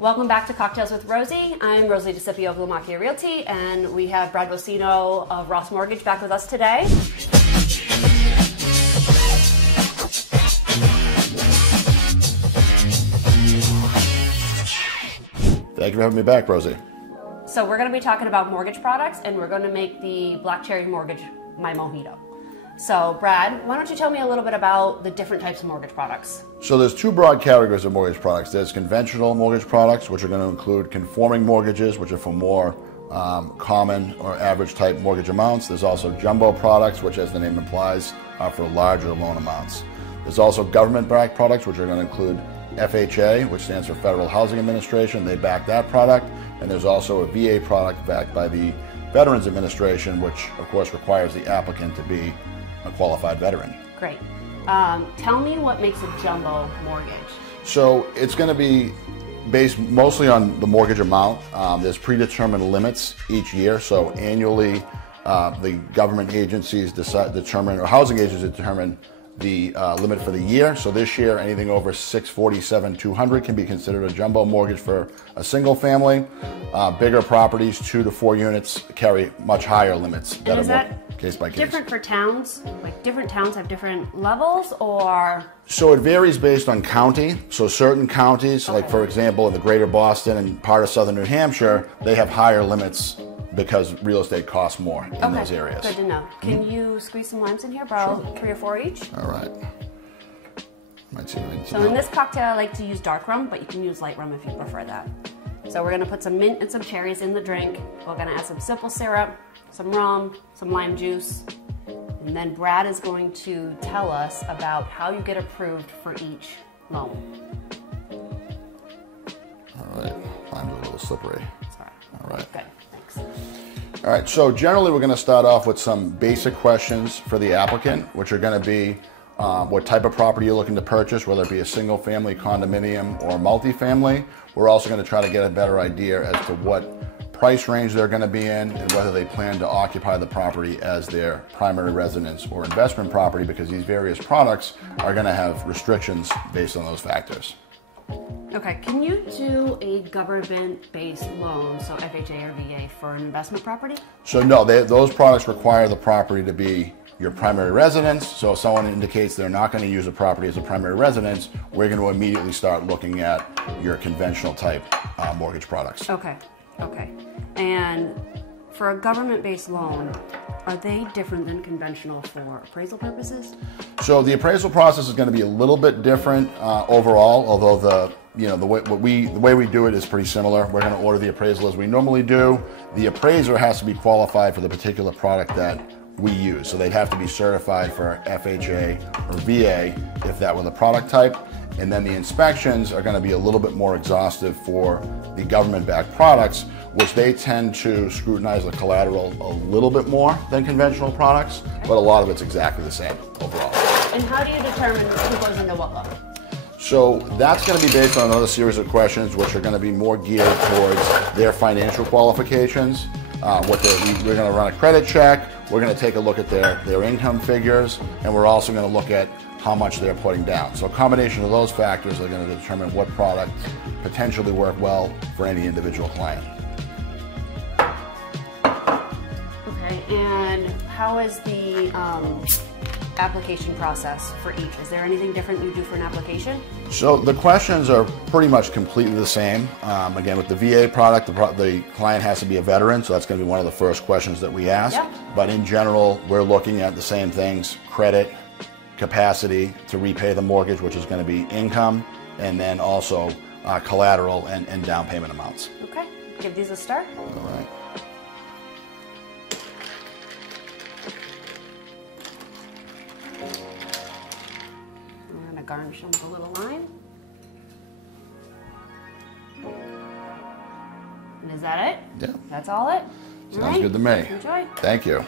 Welcome back to Cocktails with Rosie. I'm Rosie DeCipio of Lumacchia Realty, and we have Brad Vocino of Ross Mortgage back with us today. Thank you for having me back, Rosie. So we're going to be talking about mortgage products, and we're going to make the Black Cherry Mortgage my Mojito. So Brad, why don't you tell me a little bit about the different types of mortgage products? So there's two broad categories of mortgage products. There's conventional mortgage products, which are going to include conforming mortgages, which are for more common or average type mortgage amounts. There's also jumbo products, which as the name implies, are for larger loan amounts. There's also government-backed products, which are going to include FHA, which stands for Federal Housing Administration. They back that product. And there's also a VA product backed by the Veterans Administration, which of course requires the applicant to be a qualified veteran. Great. Tell me what makes a jumbo mortgage. So it's going to be based mostly on the mortgage amount. There's predetermined limits each year. So annually, the government agencies determine, or housing agencies determine the limit for the year. So this year, anything over $647,200 can be considered a jumbo mortgage for a single family. Bigger properties, 2 to 4 units, carry much higher limits. And is that case by case. Different for towns? Like different towns have different levels, or? So it varies based on county. So certain counties, like for example in the greater Boston and part of southern New Hampshire, they have higher limits because real estate costs more in those areas. Good to know. Can you squeeze some limes in here? Borrow 3 or 4 each? All right. Might see what I need to So in this cocktail, I like to use dark rum, but you can use light rum if you prefer that. So we're gonna put some mint and some cherries in the drink. We're gonna add some simple syrup, some rum, some lime juice, and then Brad is going to tell us about how you get approved for each loan. All right. Lime's a little slippery. Sorry. All right. Good. Thanks. All right, so generally we're going to start off with some basic questions for the applicant, which are going to be what type of property you're looking to purchase, whether it be a single family, condominium, or multifamily. We're also going to try to get a better idea as to what price range they're going to be in and whether they plan to occupy the property as their primary residence or investment property, because these various products are going to have restrictions based on those factors. Okay, can you do a government-based loan, so FHA or VA, for an investment property? So no, those products require the property to be your primary residence. So if someone indicates they're not going to use a property as a primary residence, we're going to immediately start looking at your conventional type mortgage products. Okay, okay. And for a government-based loan, are they different than conventional for appraisal purposes? So the appraisal process is going to be a little bit different overall, although the way we do it is pretty similar. We're going to order the appraisal as we normally do. The appraiser has to be qualified for the particular product that we use. So they'd have to be certified for FHA or VA if that were the product type. And then the inspections are going to be a little bit more exhaustive for the government-backed products, which they tend to scrutinize the collateral a little bit more than conventional products, but a lot of it's exactly the same overall. And how do you determine who goes into what level? So that's going to be based on another series of questions, which are going to be more geared towards their financial qualifications. We're going to run a credit check. We're going to take a look at their income figures, and we're also going to look at how much they're putting down. So a combination of those factors are going to determine what products potentially work well for any individual client. Okay, and how is the application process for each? Is there anything different you do for an application? So the questions are pretty much completely the same. Again, with the VA product, the client has to be a veteran, so that's going to be one of the first questions that we ask. Yep. But in general, we're looking at the same things: credit, capacity to repay the mortgage, which is going to be income, and then also collateral and down payment amounts. Okay, give these a start. All right. I'm going to garnish them with a little lime. And is that it? Yeah. That's all it? Sounds good to me. Enjoy. Thank you.